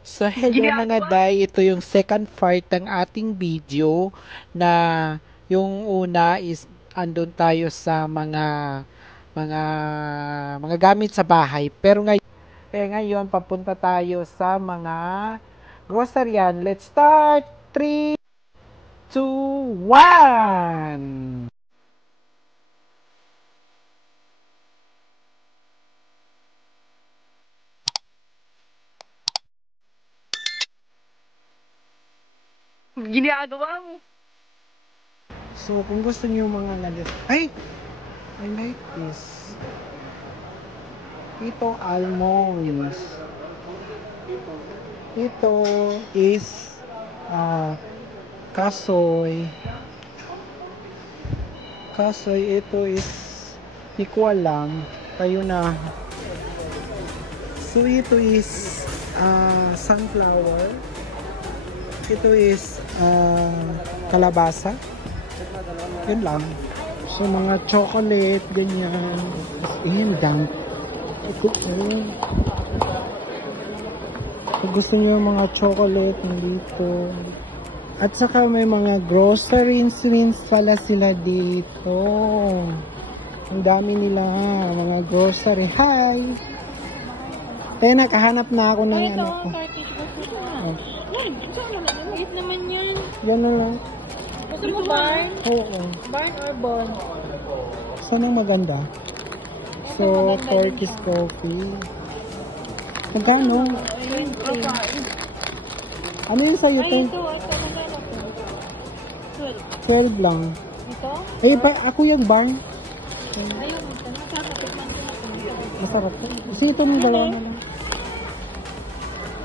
So, hello mga day. Ito yung second part ng ating video na yung una is andun tayo sa mga mga gamit sa bahay. Pero ngayon papunta tayo sa mga groceryan. Let's start! 3, 2, 1! Ginagawa mo. So, kung gusto niyo mga ay! I like this. Ito almonds. Ito is kasoy. Kasoy, ito is di ko alam. Kayo na. So, ito is sunflower. Ito is kalabasa. Yun lang. So, mga chocolate, ganyan. Ayan, dang. Ito, kung gusto niyo mga chocolate, nandito. At saka may mga groceries pala sila dito. Ang dami nila, mga grocery. Hi! Eh, nakahanap na ako ng ano ko. Oh. Wait naman yan. Yan na lang. Gusto mo barn? Oo. Barn or bon? Saan ang maganda? So, Turkish coffee. Magkano? Ano yun sa'yo to? Ay, ito. Magkano to? 12 lang. Ito? Eh, ako yung barn. Ayun, Masarap to. Kasi ito may dalawa na lang.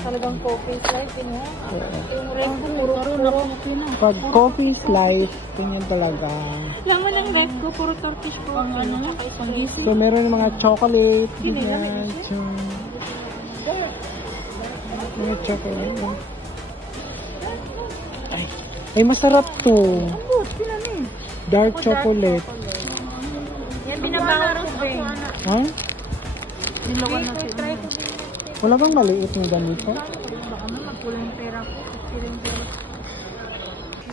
talagang coffee slice din ha? Yung red ko, puro. Pag coffee slice, ganyan talaga. Laman ng red ko, puro Turkish coffee. Pang ano? Pang-gising. So, meron yung mga chocolate. Ganyan. Mga chocolate. Ay, masarap to. Dark chocolate. Yan, binabangon ko ba eh. Ha? Nilawan na siya. Wala bang maliit na ganito? Baka na magpula yung pera ko.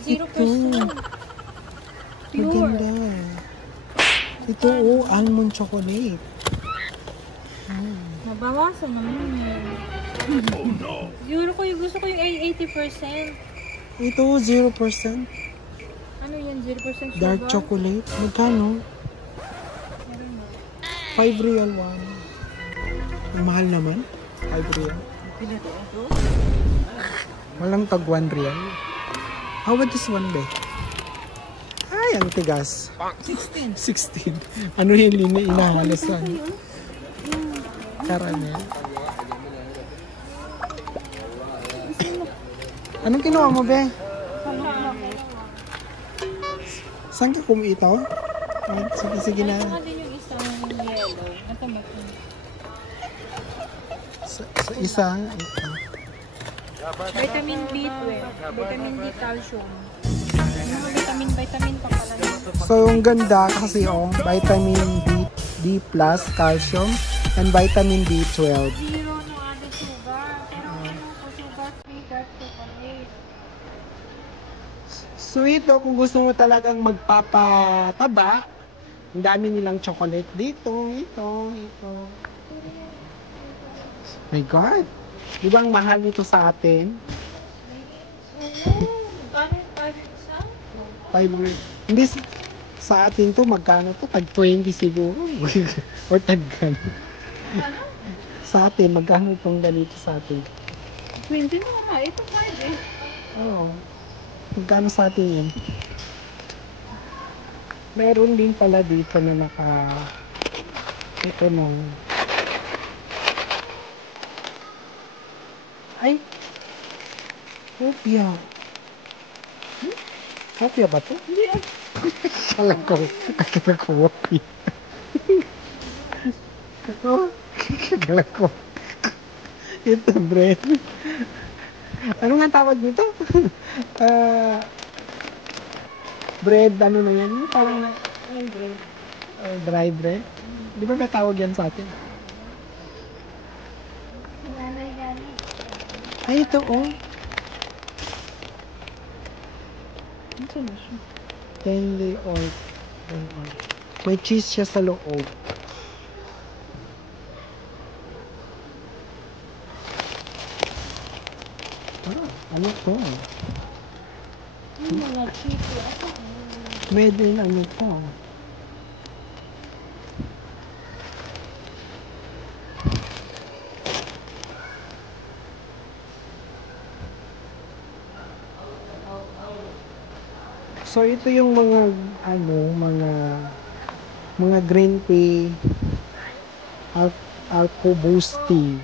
0%. Maganda. Ito, almond chocolate. Nabawasan naman yun. Oh no! Gusto ko yung 80%. Ito, 0%. Ano yan? 0% sugar? Dark chocolate. Magkano? 5 real one. Ang mahal naman. 5 real. Walang tag 1 real. How about this one, be? Ay, ang tigas. 16. 16. Ano yun inahalasan? Caramel. Anong kinuha mo, be? Saan ka kumita? Sige na. Ano din yung isang yellow? Ito ba? Sa isang ito. Vitamin B12. Vitamin D calcium. Yung mga vitamin pa pala. So, yung ganda kasi vitamin D plus, calcium, and vitamin B12. Zero no added sugar. Pero ano po sugar-free dark chocolate. So, ito, kung gusto mo talagang magpapataba, ang dami nilang chocolate dito, ito. My God! Di ba ang mahal nito sa atin? Ano yung 5 isa? 500. Hindi, sa atin to, magkano to? Tag 20 siguro. Or tag gano. Ano? Sa atin, magkano itong ganito sa atin? 20 na nga. Ito 5 eh. Oo. Magkano sa atin yun? Meron din pala dito na ito no. Ay! Kopya. Kopya ba to? Hindi ah. Alam ko. Akala ko kopya. Ito. Akala ko. Ito, bread. Ano nga tawag nito? Bread, ano na yan? Parang bread. Dry bread. Di ba may tawag yan sa atin? Ay, ito oh. Ito na siya. 10-day old. May cheese siya sa loob. Ano to? Yung mga cheese. Made in ano to? So ito yung mga ano, mga green tea, Alco-Boost tea,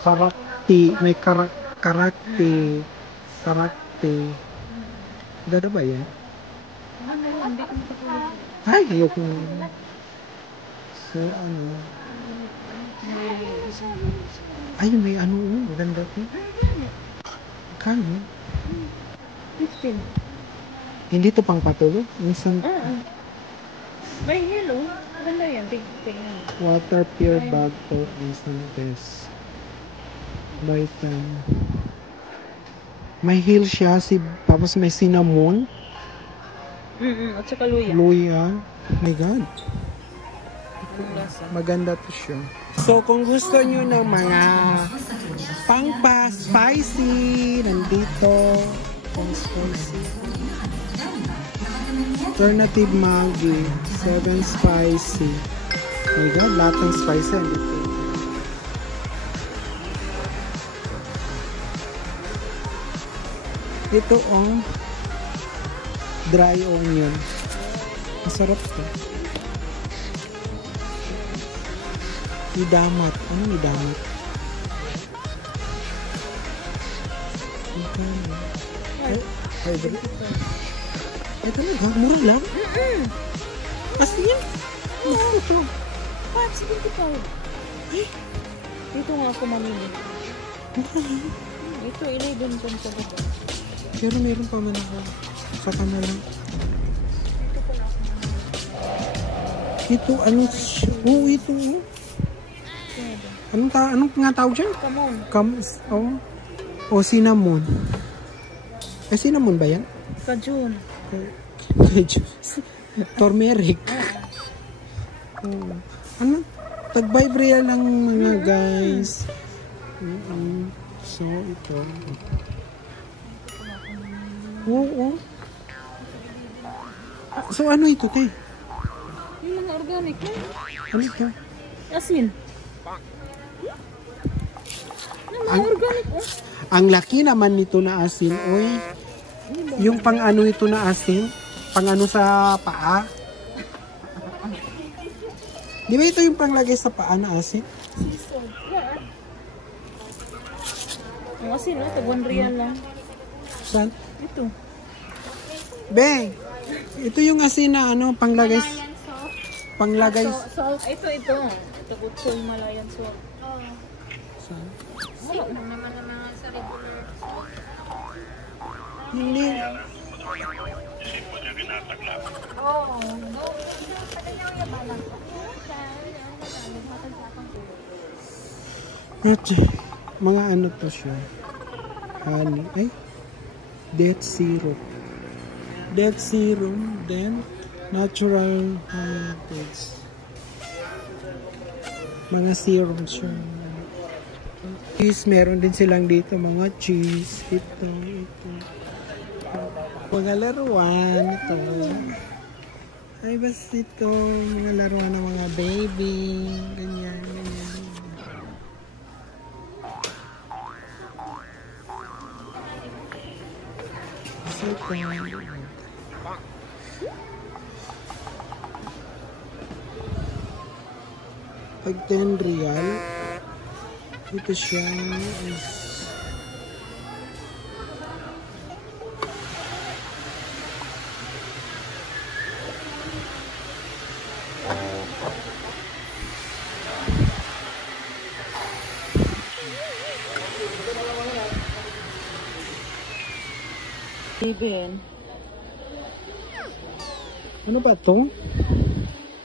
karak tea, may karakte. Gano ba yan? Hindi ko makatulog. Ay, ayoko na. So ano? Ay, may ano, maganda to. Kano? 15. Hindi to pang patulog? Minsan, May hello. Maganda yan. Tingnan. water pure bag to instant test. Vitamin. May heel siya, tapos may cinnamon, At saka luya. luya. Oh my God. Ang lasa. Maganda to siya. So, kung gusto nyo ng mga pang-spicy, nandito. Pang-spicy. Alternative Maggi, 7 spicy. Oh my God, lahat ng spicy nandito. Ito ang dry onion. Masarap to. Idamat. Anong idamat? Ay, ito na, mura lang. Kasi yan. Mura to. 5.75. Dito nga ako mamili. Mura lang. Ito, 11 dyan sa baba. Pero meron pa man ako. Saka na lang. Ito, ano? Oh, ito. Anong nga tawag dyan? Come on. Oh, cinnamon. Eh, cinnamon ba yan? Kajun. Turmeric. Oh. Ano? Tag-5 real lang mga guys. So, ito. Oo. So, ano ito, te? Yung mga organic na. Ano ito? Asin. Yung mga organic, oh. Ang laki naman nito na asin, oy. Yung pang ano ito na asin? Pang ano sa paa? Di ba ito yung panglagay sa paa na asin? Ang asin, oh. Tag 1 real lang. Saan? Ito. Beng! Ito yung asin na ano, panglagay. Panglagay. Salt. Ito. Ito kutso yung Malayan salt. Saan? Wala naman naman sa regular. Hindi. Ate, mga ano to siya? Honey. Ay, death syrup. Death serum, then natural honey bits. Mga serum siya. Cheese, meron din silang dito mga cheese. Ito. Mga laruan. Ito. Ay, basta ito. Mga laruan ng mga baby. Ganyan. So, ito. Pag 10 real, ito siya is Bibin. ano ba to?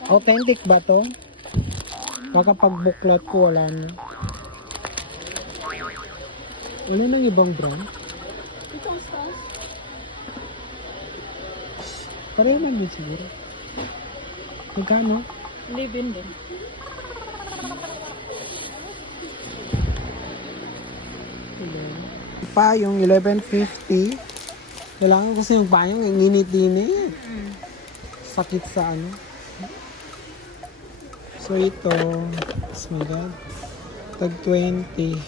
Authentic ba to? Baka pag buklat ko wala na. Wala nang ibang brand? Ito ang stars. Pareho man din siguro. Magkano? Live-in din. Pa yung 1150. Kailangan ko yung bayang ang init-init. Sakit sa ano. So ito, oh my god. Tag 20.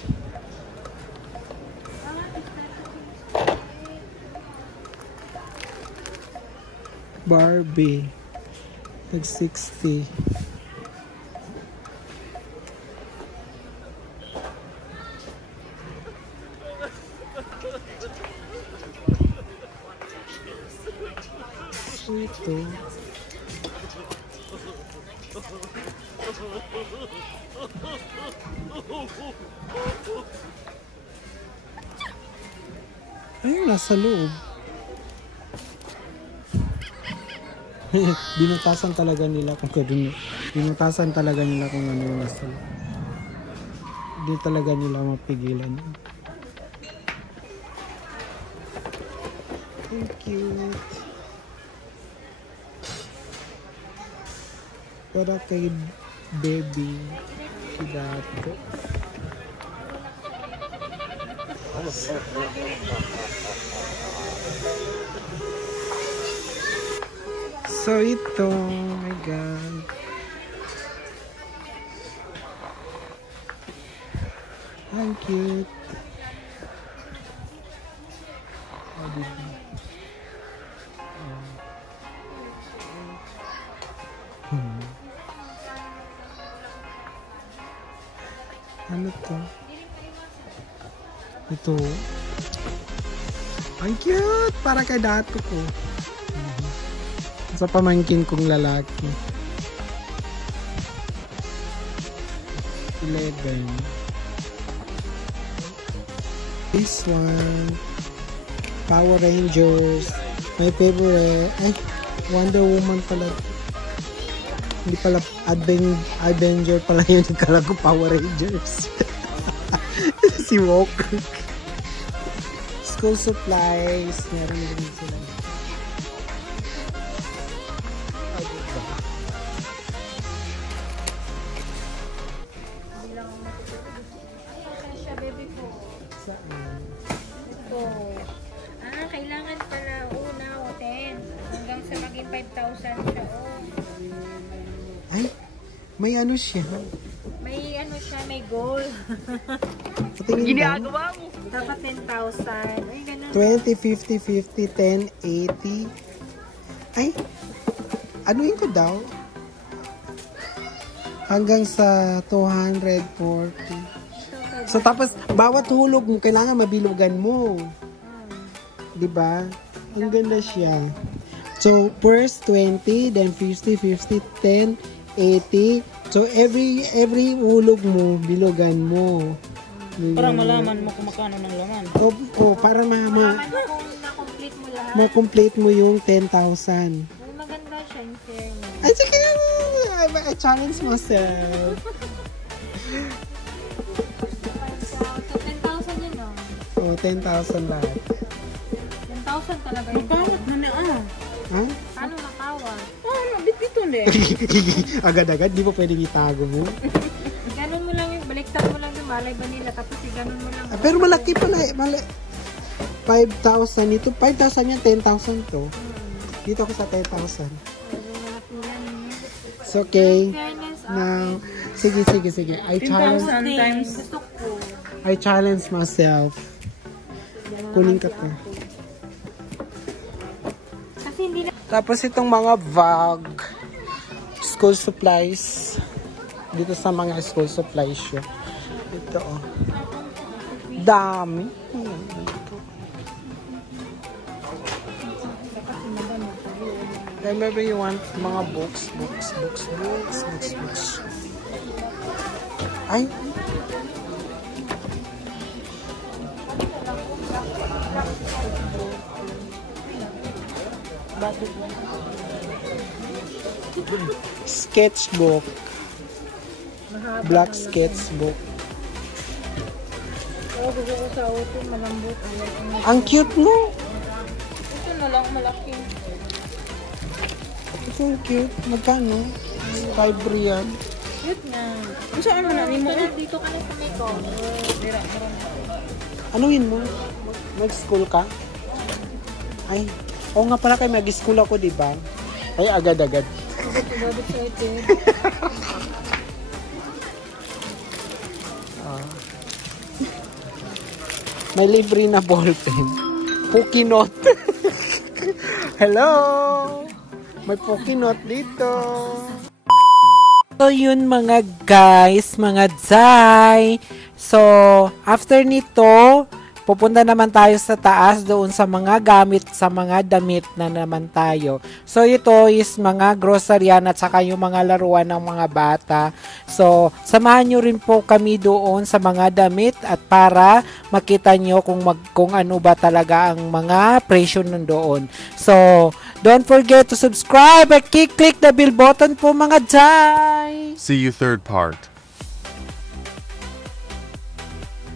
Barbie. Tag 60. Ito. Ayun, nasa loob. Binutasan talaga nila kung ano. Binutasan talaga nila kung ano yung nasa loob. Hindi talaga nila mapigilan. Thank you. Para kay baby. Kidato. So ito, oh my god. Ang cute. Oh, diba? Ano to? Ito. Ang cute! Para kay dato ko. Sa pamangkin kong lalaki. 11. This one. Power Rangers. My favorite. Ay, Wonder Woman pala. Hindi pala Avenger pala yun. Kala ko Power Rangers. Si Walker. School supplies. Meron din sila. Saan? Ito. Kailangan pala una o 10. Hanggang sa maging 5,000 siya. Ay, may ano siya. May ano siya, may goal. Ginagawa mo. Dapat 10,000. Ay, ganun. 20, 50, 50, 10, 80. Ay, anuin ko daw? Hanggang sa 240. So tapos, bawat hulog mo, kailangan mabilugan mo. Diba? Ang ganda siya. So, first 20, then 50, 50, 10, 80. So, every hulog mo, bilugan mo. Para malaman mo kung makano ng laman. Para Malaman mo kung na-complete mo lahat. ma-complete mo yung 10,000. Ay, maganda siya, in fairness. Ay, sige! I challenge myself. So, 10,000 yun, no? 10,000 lahat. 10,000 talaga yun. Nakawat na na Ha? Paano nakawat? Nabit-bito na Agad-agad, di ba pwedeng itago mo? Ganun mo lang yung, baliktad mo lang yung malay ba nila, tapos ganun mo lang. Pero malaki pala eh. 5,000 ito. 5,000 yan, 10,000 to. Dito ako sa 10,000. It's okay. Now, sige. I 10,000 times. Gusto ko. I challenge myself. Kunin ka to. Kasi hindi na. Tapos itong mga bag, school supplies. Dito sa mga school supplies siya. Ito oh. Dami. Maybe you want mga books. Ay. Sketchbook. Black sketchbook. Pero gusto ko sa auto, malambot. Ang cute mo. Ito na lang, malaki. Ito ang cute. Magkano? 5 real. Cute nga. Kung saan mo na, ni mo? Dito ka na sa may ko. Dira, maroon. Anuin mo? Mag-school ka? Ay, oo nga pala kayo, mag-school ako, di ba? Ay, agad-agad. Babit sa ito. May libre na ballpen. Pukinot. Hello! May pukinot dito. So, yun mga guys, mga Zay. So, after nito, pupunta naman tayo sa taas doon sa mga gamit, sa mga damit na naman tayo. So, ito is mga groceryan at saka yung mga laruan ng mga bata. So, samahan nyo rin po kami doon sa mga damit at para makita nyo kung ano ba talaga ang mga presyo nandoon. So, don't forget to subscribe at click the bell button po mga Jai! See you third part.